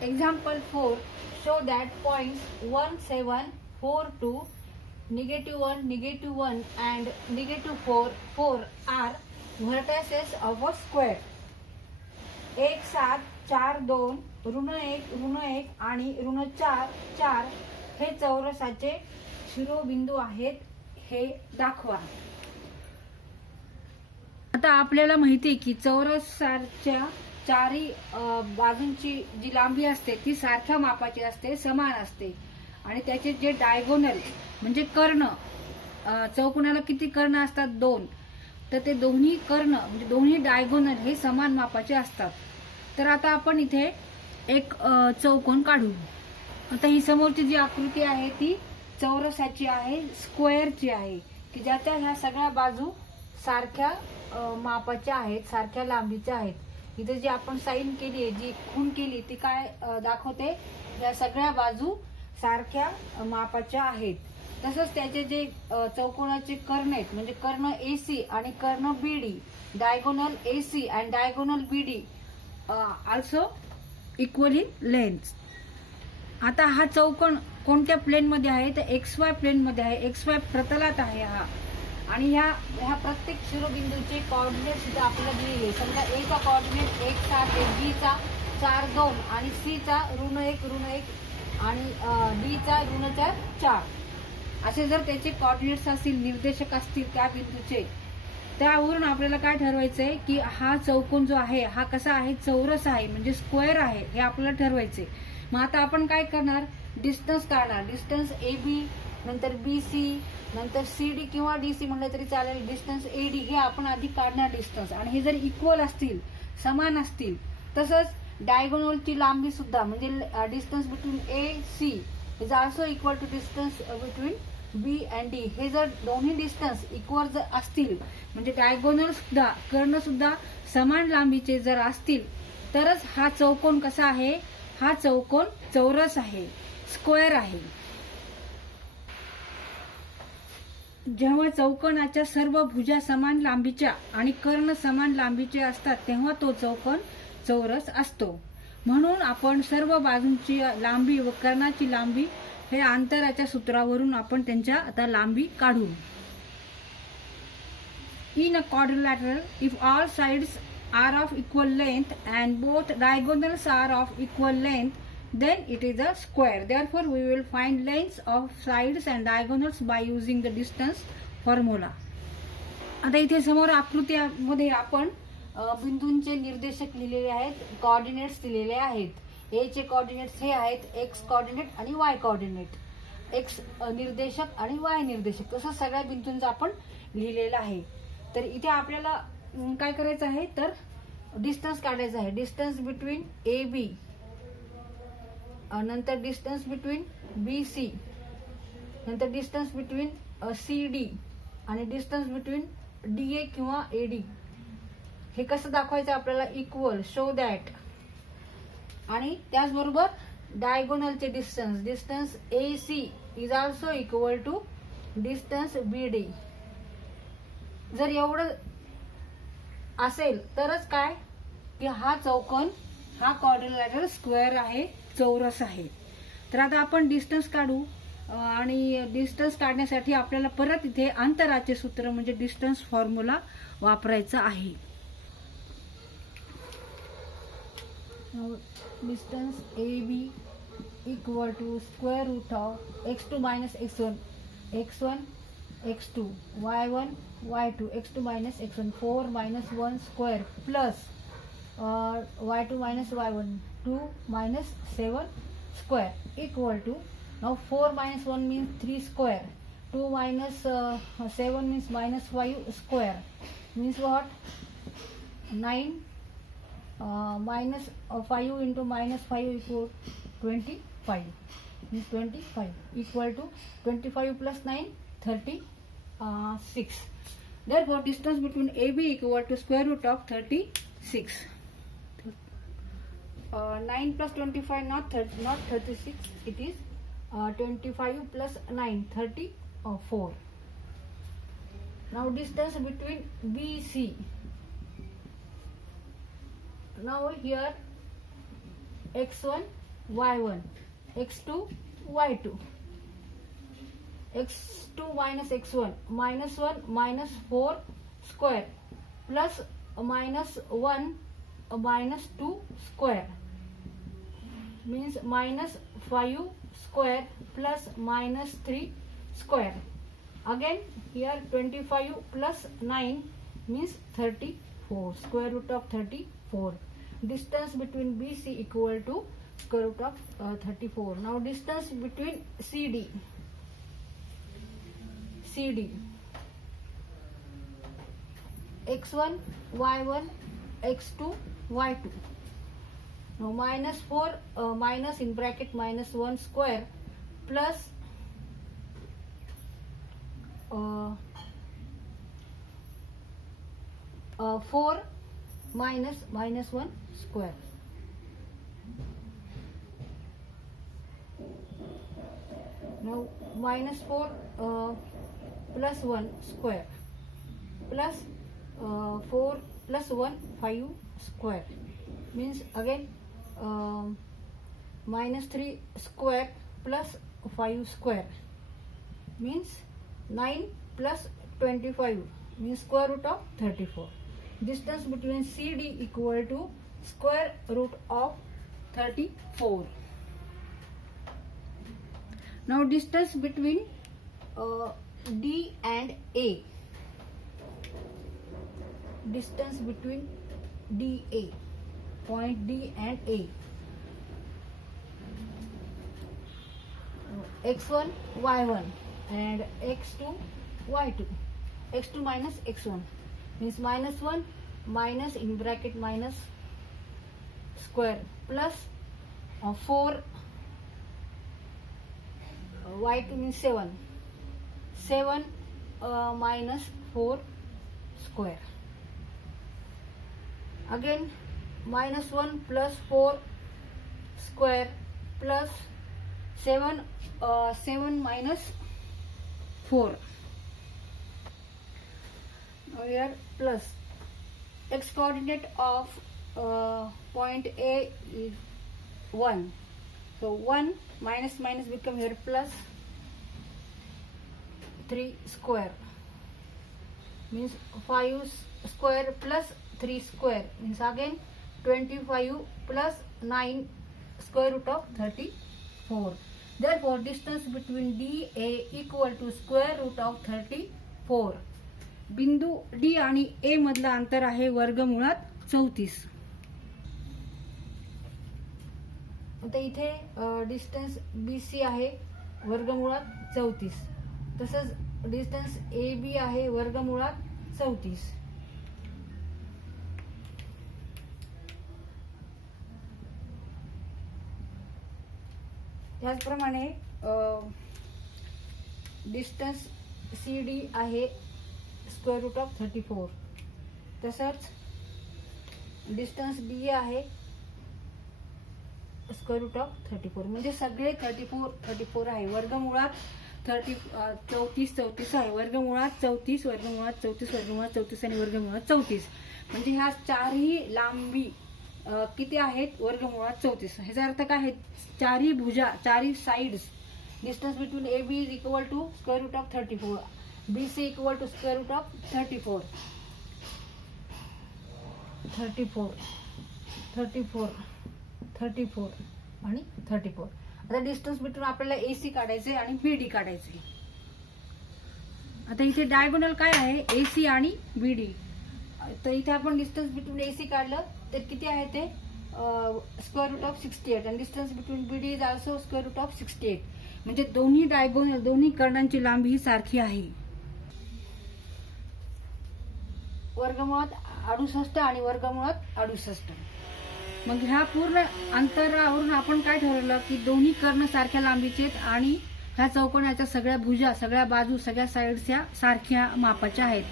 Example 4. Show that points 1, 7, 4, 2, -1, -1 and -4, 4 are vertices of a square. 1, 7, 4, 2, -1 आणि -4, 4 हे चौरसाचे शिरोबिंदू आहेत हे दाखवा. आता आपल्याला माहिती आहे की चौरसाच्या चारी बाजूंची जी लांबी असते ती सारख्या मापाची असते, समान असते आणि त्याचे जे डायगोनल म्हणजे कर्ण, चौकोनाला किती कर्ण असतात? 2. तर ते दोन्ही कर्ण म्हणजे दोन्ही डायगोनल हे समान मापाचे असतात. तर आता आपण इथे एक चौकोन काढू. आता ही समोरची जी आकृती आहे ती चौरसाची आहे, स्क्वेअरची आहे की ज्याच्या ह्या सगळ्या बाजू सारख्या मापाच्या आहेत, सारख्या लांबीच्या आहेत. इथे जी आपण साइन केली आहे, जी खूण केली ती काय दाखवते? या सगळ्या बाजू सारख्या मापाच्या आहेत. तसंच त्याचे जे चौकोनाचे कर्ण आहेत म्हणजे कर्ण AC आणि कर्ण BD, diagonal AC and diagonal BD also equal in length. आता हा चौकोन कोणत्या प्लेन मध्ये आहे? तर XY प्लेन मध्ये आहे, XY प्रतलात आहे हा. आणि ह्या प्रत्येक शिरोबिंदूचे कोऑर्डिनेट सुद्धा आपल्याला दिलेले. समजा A चा कोऑर्डिनेट 1, 7 आहे, B चा 4, 2 आणि C चा -1 आणि D चा -4, 4. असे जर त्याचे कोऑर्डिनेट्स असतील, निर्देशक असतील त्या बिंदूचे, त्यावरून आपल्याला काय ठरवायचंय की हा चौकोन जो आहे हा कसा आहे? चौरस आहे म्हणजे स्क्वेअर आहे हे आपल्याला ठरवायचंय. मग आता आपण काय करणार? डिस्टन्स काढणार. डिस्टन्स AB, नंतर BC, नंतर CD किंवा DC म्हणलं तरी चालेल. डिस्टन्स AD हे आपण आधी काढणार डिस्टन्स. आणि हे जर इक्वल असतील, समान असतील, तसंच डायगोनलची लांबी सुद्धा म्हणजे distance between AC is also equal to distance between B and D. हे जर दोन्ही डिस्टन्स इक्वल जर असतील म्हणजे डायगोनल सुद्धा, कर्ण सुद्धा समान लांबीचे जर असतील तरच हा चौकोन कसा आहे? हा चौकोन चौरस आहे, स्क्वेअर आहे. जेव्हा चौकोनाच्या सर्व भुजा समान लांबीच्या आणि कर्ण समान लांबीचे असतात तेव्हा तो चौकोन चौरस असतो. म्हणून आपण सर्व बाजूंची लांबी व कर्णाची लांबी हे अंतराच्या सूत्रावरून आपण त्यांच्या आता लांबी काढू. In a quadrilateral, if all sides are of equal length and both diagonals are of equal length, then it is a square. Therefore, we will find lengths of sides and diagonals by using the distance formula. आता इथे समोर आकृतीमध्ये आपण बिंदूंचे निर्देशक लिहिलेले आहेत, coordinates दिलेले आहेत. A चे कोऑर्डिनेट्स हे आहेत X कोऑर्डिनेट आणि Y कोऑर्डिनेट, X निर्देशक आणि Y निर्देशक, तसं सगळ्या बिंदूंचा आपण लिहिलेला आहे. तर इथे आपल्याला काय करायचं आहे? तर डिस्टन्स काढायचं आहे. डिस्टन्स बिटवीन AB, नंतर डिस्टन्स बिटवीन BC, नंतर डिस्टन्स बिटवीन CD आणि डिस्टन्स बिटवीन DA किंवा AD. हे कसं दाखवायचं आपल्याला? Equal, show that. आणि त्याचबरोबर डायगोनलचे distance, distance AC is also equal to distance BD. जर एवढं असेल तरच काय की हा चौकोन, हा क्वाड्रिलॅटरल स्क्वेअर आहे, चौरस आहे. तर आता आपण डिस्टन्स काढू आणि डिस्टन्स काढण्यासाठी आपल्याला परत इथे अंतराचे सूत्र म्हणजे डिस्टन्स फॉर्म्युला वापरायचा आहे. Distance AB equal to square root of x2 minus x1, x1 x2, y1 y2, x2 minus x1, 4 minus 1 square plus y2 minus y1, 2 minus 7 square equal to, now 4 minus 1 means 3 square, 2 minus 7 means minus 5 square, means what? 9 minus 5 into minus 5 equal 25, means 25 equal to 25 plus 9, 36. Therefore, distance between AB equal to square root of 36. 9 plus 25 not 36. It is 25 plus 9, 34. Now distance between BC. Now here x1 y1, x2 y2, x2 minus x1, minus 1 minus 4 square plus minus 1 minus 2 square means minus 5 square plus minus 3 square. Again here 25 plus 9 means 34, square root of 34. Distance between BC equal to square root of 34. Now distance between CD x1 y1 x2 y2. Now minus 4 minus in bracket minus 1 square plus 4 minus 1 square. Now minus 4 plus 1 square plus 4 plus 1 5 square means again minus 3 square plus 5 square means 9 plus 25 means square root of 34. Distance between CD equal to square root of 34. Now distance between D and A. Distance between DA, point D and A. X1 Y1 and X2 Y2. X2 minus X1 means minus 1 minus in bracket minus square plus 4 Y2 means 7 minus 4 square. Again minus 1 plus 4 square plus 7 minus 4. Now here plus x coordinate of point A is 1. So 1 minus become here plus 3 square means 5 square plus 3 square means again 25 plus 9 square root of 34. Therefore distance between DA equal to square root of 34. बिंदू D आणि A मधला अंतर आहे वर्गमुळात 34. आता इथे distance BC आहे वर्गमुळात 34. तसंच डिस्टन्स AB आहे वर्गमुळात 34. त्याचप्रमाणे डिस्टन्स CD आहे स्क्वेअर रूट ऑफ 34. तसंच डिस्टन्स DA आहे स्क्वेअर रूट ऑफ 34. म्हणजे सगळे 34 आहे. वर्गमुळात 34 आहे. वर्गमुळात 34 वर्गमुळात 34 वर्गमुळात 34 आणि वर्गमुळात 34. म्हणजे ह्या चारही लांबी किती आहेत वर्गमुळात 34. ह्याचा अर्थ काय आहे चारही भुजा चारही sides distance between AB is equal to square root of 34. BC equal to square root of 34 आणि 34. आता डिस्टन्स बिटवीन आपल्याला AC काढायचे आणि BD काढायचे. आता इथे डायगोनल काय आहे AC आणि BD. तर इथे आपण डिस्टन्स बिटवीन AC काढलं तर किती आहे ते स्क्वेअर रूट ऑफ 68 आणि distance between BD is also square root of 68. म्हणजे दोन्ही डायगोनल दोन्ही कर्णांची लांबी ही सारखी आहे. वर्गमुळात 68 आणि वर्गमुळात 68. मग ह्या पूर्ण अंतरावरून आपण काय ठरवलं की दोन्ही कर्ण सारख्या लांबीचे आहेत आणि ह्या चौकोनाच्या सगळ्या भुजा सगळ्या बाजू सगळ्या साइड्स या सारख्या मापाच्या आहेत.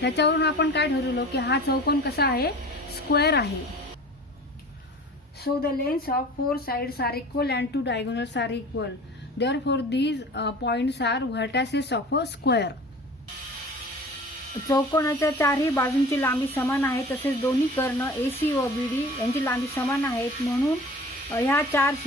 त्याच्यावरून आपण काय ठरवलं की हा चौकोन कसा आहे स्क्वेअर आहे. So the lengths of 4 sides are equal and 2 diagonals are equal. Therefore these points are vertices of a square. चौकोनाच्या चारही बाजूंची लांबी समान आहे. तसेच दोन्ही कर्ण AC व BD यांची लांबी समान आहेत. म्हणून ह्या चार